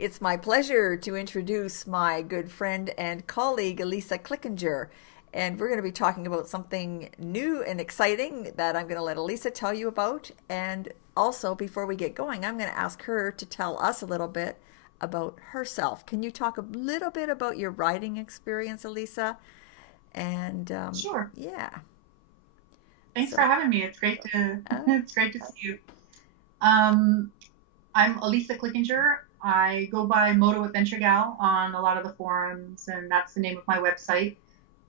It's my pleasure to introduce my good friend and colleague, Alisa Clickenger. And we're going to be talking about something new and exciting that I'm going to let Alisa tell you about. And also, before we get going, I'm going to ask her to tell us a little bit about herself. Can you talk a little bit about your writing experience, Alisa? And Sure. yeah, Thanks for so having me. It's great to uh, it's great to see you. Um, I'm Alisa Clickenger. I go by Moto Adventure Gal on a lot of the forums, and that's the name of my website.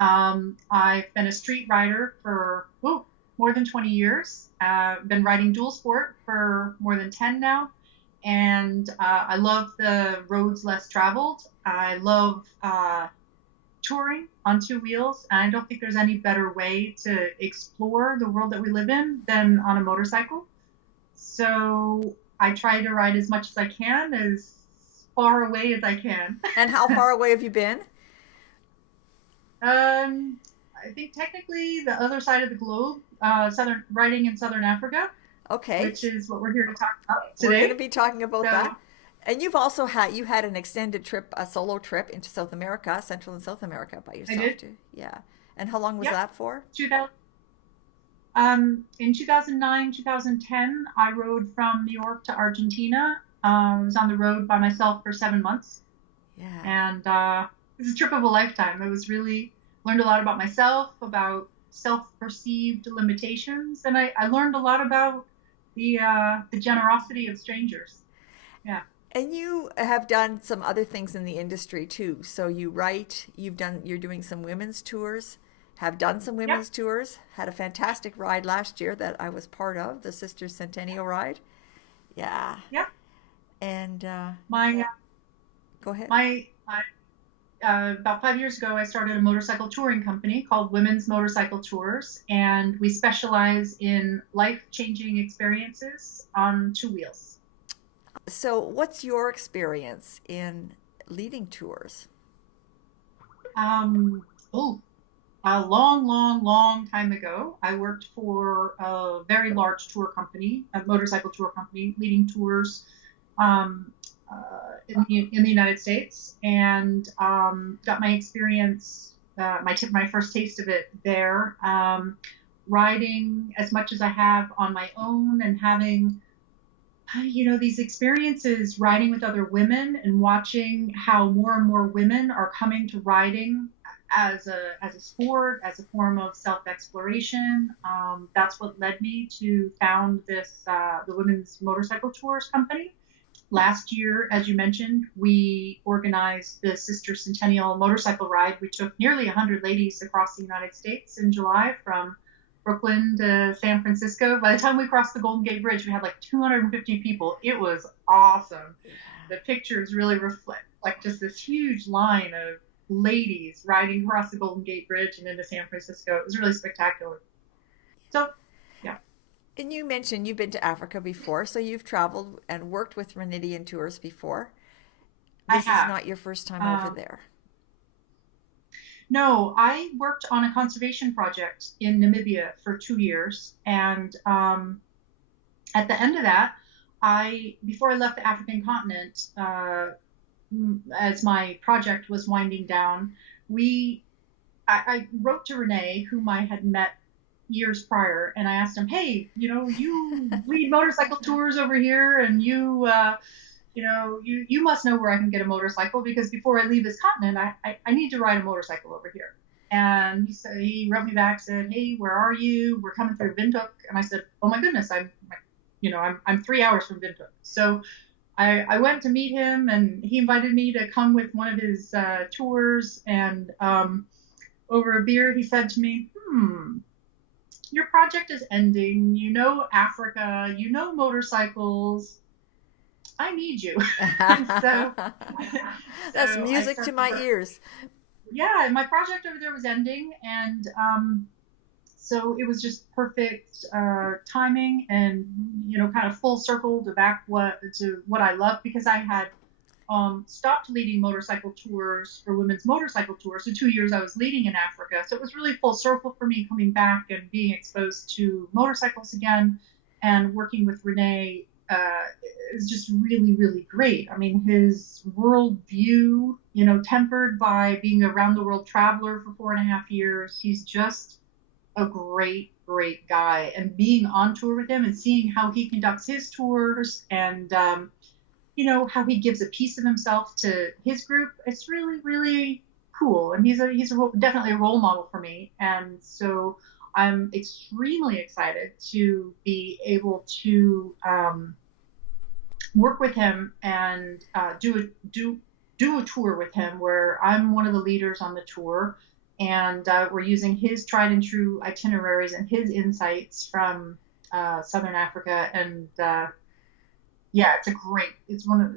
I've been a street rider for more than 20 years. Been riding dual sport for more than 10 now, and I love the roads less traveled. I love touring on two wheels. And I don't think there's any better way to explore the world that we live in than on a motorcycle. So I try to ride as much as I can, as far away as I can. and how far away have you been? I think technically the other side of the globe, southern riding in southern Africa, Okay, which is what we're here to talk about we're going to today. be talking about So that. And you've also had an extended trip, a solo trip into South America, Central and South America by I yourself did, too. Yeah. And how long was yep. that for? 2000, in 2009, 2010, I rode from New York to Argentina. I was on the road by myself for 7 months, Yeah. and it was a trip of a lifetime. It was really learned a lot about myself, about self-perceived limitations, and I learned a lot about the generosity of strangers. Yeah, And you have done some other things in the industry too. So you write, you're doing some women's tours, have done some yep, women's tours, had a fantastic ride last year that I was part of, the Sisters Centennial ride. Yeah. yep. And My go ahead. my About 5 years ago, I started a motorcycle touring company called Women's Motorcycle Tours, and we specialize in life-changing experiences on two wheels. So what's your experience in leading tours? Um, oh, a long, long, long time ago, I worked for a very large tour company, a motorcycle tour company, leading tours um, in the United States, and got my experience, my first taste of it there, riding as much as I have on my own and having these experiences riding with other women and watching how more and more women are coming to riding as a sport, as a form of self exploration. That's what led me to found this the Women's Motorcycle Tours company. Last year, as you mentioned, we organized the Sister Centennial Motorcycle Ride. We took nearly 100 ladies across the United States in July from Brooklyn to San Francisco. By the time we crossed the Golden Gate Bridge, we had like 250 people. It was awesome. The pictures really reflect like just this huge line of ladies riding across the Golden Gate Bridge and into San Francisco. It was really spectacular. So, yeah, And you mentioned you've been to Africa before, so you've traveled and worked with Renedian tours before. I This is have. not your first time over Um, there. no, I worked on a conservation project in Namibia for 2 years, and at the end of that, before I left the African continent, as my project was winding down, we I wrote to Renee, whom I had met years prior, and I asked him, "Hey, you lead motorcycle tours over here, and you must know where I can get a motorcycle because before I leave this continent, I need to ride a motorcycle over here." And he wrote me back, said, "Hey, where are you? We're coming through Windhoek." And I said, "Oh my goodness, I'm 3 hours from Windhoek." So I went to meet him, and he invited me to come with one of his tours. And over a beer, he said to me, your project is ending. You know Africa. You know motorcycles. I need you." And so, That's so I music to started my work. ears. Yeah, my project over there was ending, and so it was just perfect timing, and kind of full circle to what I love because I had stopped leading motorcycle tours for women's motorcycle tours. So 2 years I was leading in Africa. So it was really full circle for me coming back and being exposed to motorcycles again and working with Renee is just really, really great. I mean, his world view, tempered by being a round the world traveler for 4.5 years. He's just a great, great guy. And being on tour with him and seeing how he conducts his tours and, how he gives a piece of himself to his group, it's really, really cool. And definitely a role model for me. And so I'm extremely excited to be able to work with him and do a tour with him where I'm one of the leaders on the tour, and we're using his tried and true itineraries and his insights from Southern Africa. And yeah, it's one of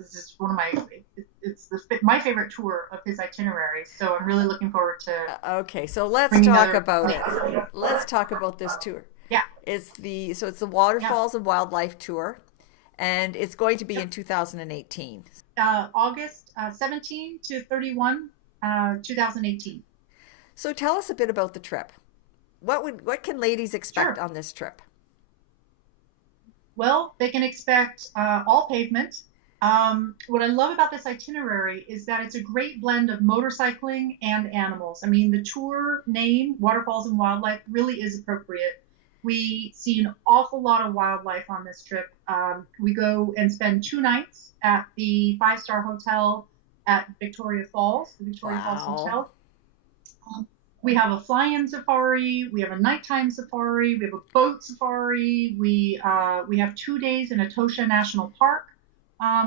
my favorite tour of his itinerary. So I'm really looking forward to. Okay, so let's talk about it. Let's talk about this tour. Yeah. It's the Waterfalls and Wildlife Tour, and it's going to be in 2018. August 17 to 31, 2018. So tell us a bit about the trip. What can ladies expect Sure. on this trip? Well, they can expect all pavement. What I love about this itinerary is that it's a great blend of motorcycling and animals. I mean, the tour name, Waterfalls and Wildlife, really is appropriate. We see an awful lot of wildlife on this trip. We go and spend 2 nights at the 5-star hotel at Victoria Falls, the Victoria Falls Wow. Hotel. We have a fly-in safari. We have a nighttime safari. We have a boat safari. We have 2 days in Etosha National Park,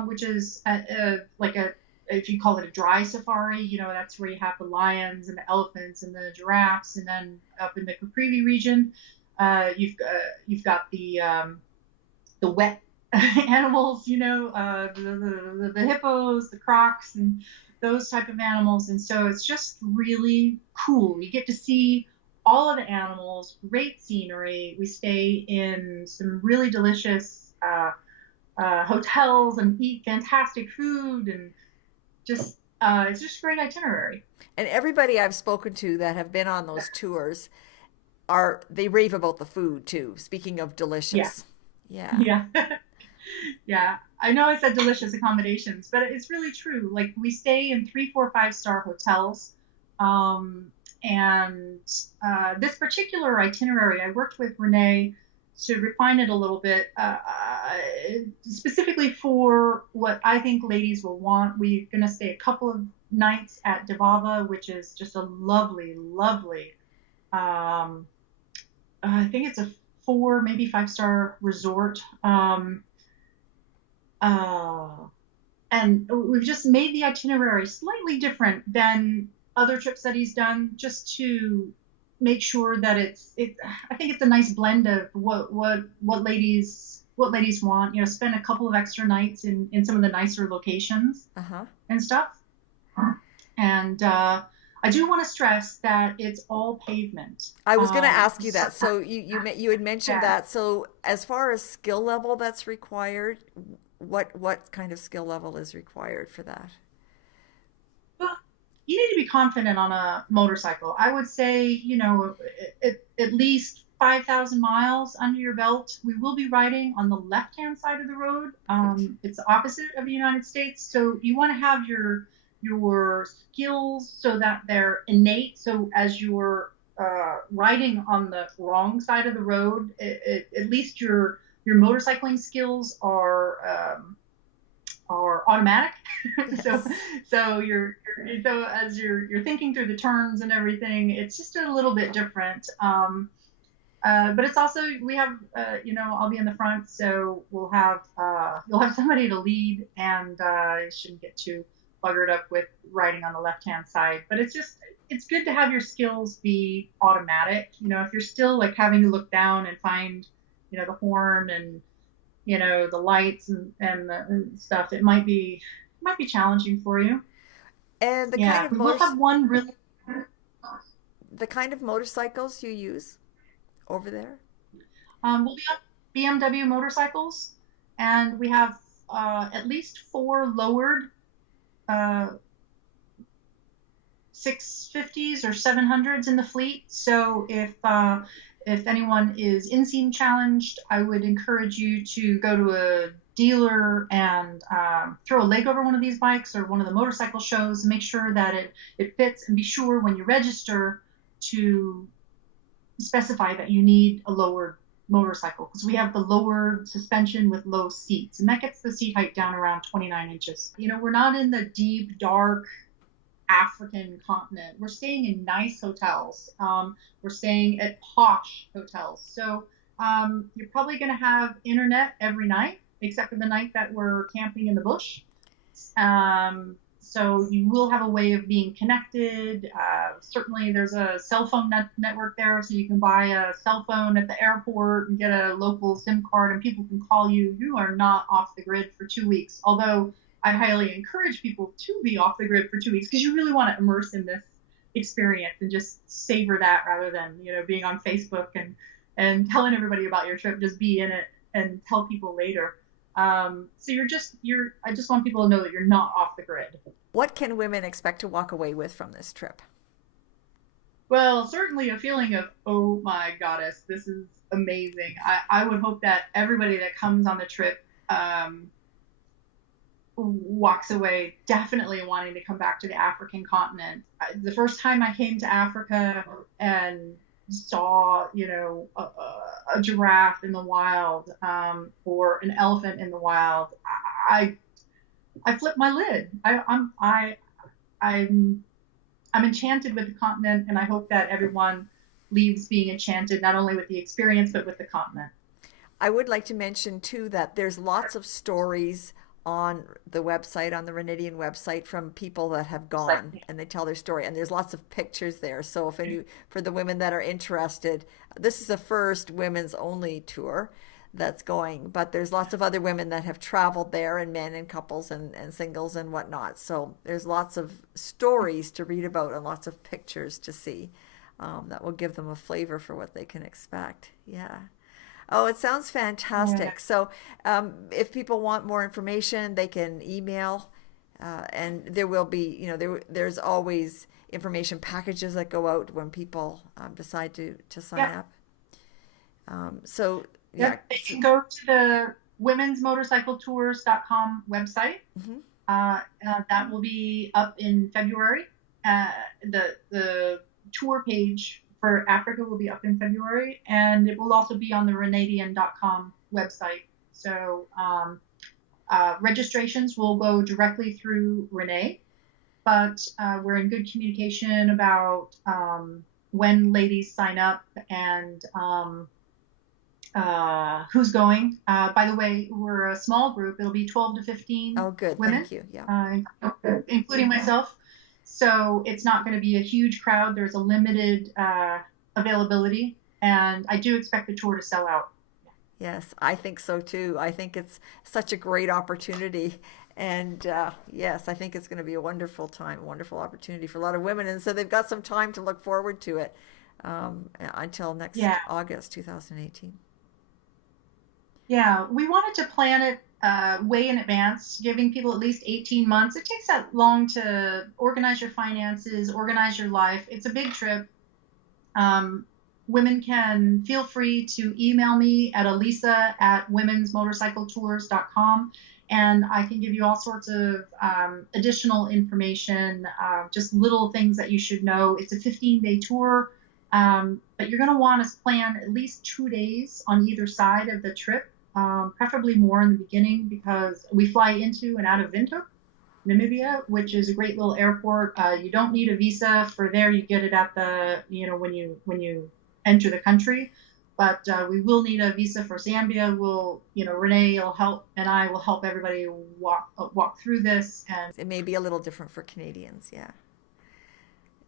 which is if you call it a dry safari, that's where you have the lions and the elephants and the giraffes. And then up in the Caprivi region, you've got the wet animals, the hippos, the crocs, and those type of animals. And so it's just really cool. You get to see all of the animals, great scenery. We stay in some really delicious hotels and eat fantastic food, and just it's just a great itinerary. And everybody I've spoken to that have been on those tours they rave about the food too. Speaking of delicious. Yeah. Yeah. Yeah. I know I said delicious accommodations, but it's really true. Like, we stay in 3, 4, 5-star hotels. And this particular itinerary, I worked with Renee to refine it a little bit, specifically for what I think ladies will want. We're going to stay a couple of nights at Devava, which is just a lovely, lovely, I think it's a 4, maybe 5-star resort. And we've just made the itinerary slightly different than other trips that he's done, just to make sure that I think it's a nice blend of what ladies want. Spend a couple of extra nights in some of the nicer locations and stuff. And I do want to stress that it's all pavement. I was going to ask you that. So you had mentioned Yeah. that. So as far as skill level that's required, what kind of skill level is required for that? Well, you need to be confident on a motorcycle. I would say, at least 5,000 miles under your belt. We will be riding on the left-hand side of the road. It's the opposite of the United States. So you want to have your skills so that they're innate. So as you're riding on the wrong side of the road, at least your motorcycling skills are automatic. Yes. so as you're thinking through the turns and everything, it's just a little bit different. But it's also, we have I'll be in the front, so you'll have somebody to lead, and you shouldn't get too buggered up with riding on the left-hand side. But it's good to have your skills be automatic. If you're still like having to look down and find the horn and the lights and stuff, it might be challenging for you. And We will have one really. the kind of motorcycles you use over there? We'll be on BMW motorcycles, and we have at least 4 lowered 650s or 700s in the fleet. So if anyone is inseam challenged, I would encourage you to go to a dealer and throw a leg over one of these bikes or one of the motorcycle shows and make sure that it fits, and be sure when you register to specify that you need a lowered motorcycle, because we have the lowered suspension with low seats, and that gets the seat height down around 29 inches. We're not in the deep, dark African continent. We're staying in nice hotels. We're staying at posh hotels. So you're probably going to have internet every night, except for the night that we're camping in the bush. So you will have a way of being connected. Certainly there's a cell phone network there, so you can buy a cell phone at the airport and get a local SIM card, and people can call you. You are not off the grid for 2 weeks, although I highly encourage people to be off the grid for 2 weeks, because you really want to immerse in this experience and just savor that, rather than being on Facebook and telling everybody about your trip. Just be in it and tell people later. So I just want people to know that you're not off the grid. What can women expect to walk away with from this trip? Well, certainly a feeling of, oh my goddess, this is amazing. I would hope that everybody that comes on the trip walks away definitely wanting to come back to the African continent. The first time I came to Africa and saw, a giraffe in the wild, or an elephant in the wild, I flipped my lid. I'm enchanted with the continent, and I hope that everyone leaves being enchanted, not only with the experience, but with the continent. I would like to mention too that there's lots of stories on the website, on the Renedian website, from people that have gone, and they tell their story, and there's lots of pictures there. So for the women that are interested, this is the first women's only tour that's going, but there's lots of other women that have traveled there, and men and couples and singles and whatnot. So there's lots of stories to read about and lots of pictures to see, that will give them a flavor for what they can expect. Yeah. Oh, it sounds fantastic. Yeah. So if people want more information, they can email, and there will be, there's always information packages that go out when people decide to sign up. So, yeah. Yep. They can go to the womensmotorcycletours.com website. Mm-hmm. That will be up in February. The tour page for Africa will be up in February, and it will also be on the Renedian.com website. So registrations will go directly through Renee, but we're in good communication about when ladies sign up and who's going. By the way, we're a small group. It'll be 12 to 15 Oh, good. women. Thank you. Yeah. Including myself. So it's not going to be a huge crowd. There's a limited availability, and I do expect the tour to sell out. Yes, I think so too. I think it's such a great opportunity. And yes, I think it's going to be a wonderful time, a wonderful opportunity for a lot of women. And so they've got some time to look forward to it until next August 2018. Yeah, we wanted to plan it way in advance, giving people at least 18 months. It takes that long to organize your finances, organize your life. It's a big trip. Women can feel free to email me at alisa@womensmotorcycletours.com, and I can give you all sorts of additional information, just little things that you should know. It's a 15-day tour, but you're going to want to plan at least 2 days on either side of the trip. Preferably more in the beginning, because we fly into and out of Windhoek, Namibia, which is a great little airport. You don't need a visa for there. You get it at the, when you enter the country. But we will need a visa for Zambia. Renee will help, and I will help everybody walk through this. And it may be a little different for Canadians. Yeah.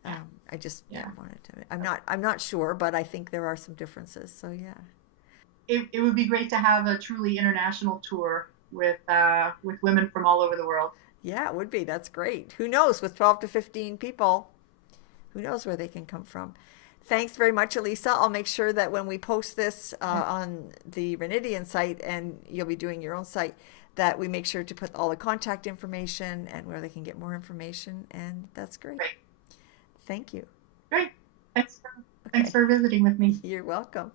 I just wanted to. I'm not sure, but I think there are some differences. So yeah. It would be great to have a truly international tour with women from all over the world. Yeah, it would be. That's great. Who knows? With 12 to 15 people, who knows where they can come from? Thanks very much, Alisa. I'll make sure that when we post this on the Renedian site, and you'll be doing your own site, that we make sure to put all the contact information and where they can get more information. And that's great. Thank you. Great. Thanks for visiting with me. You're welcome.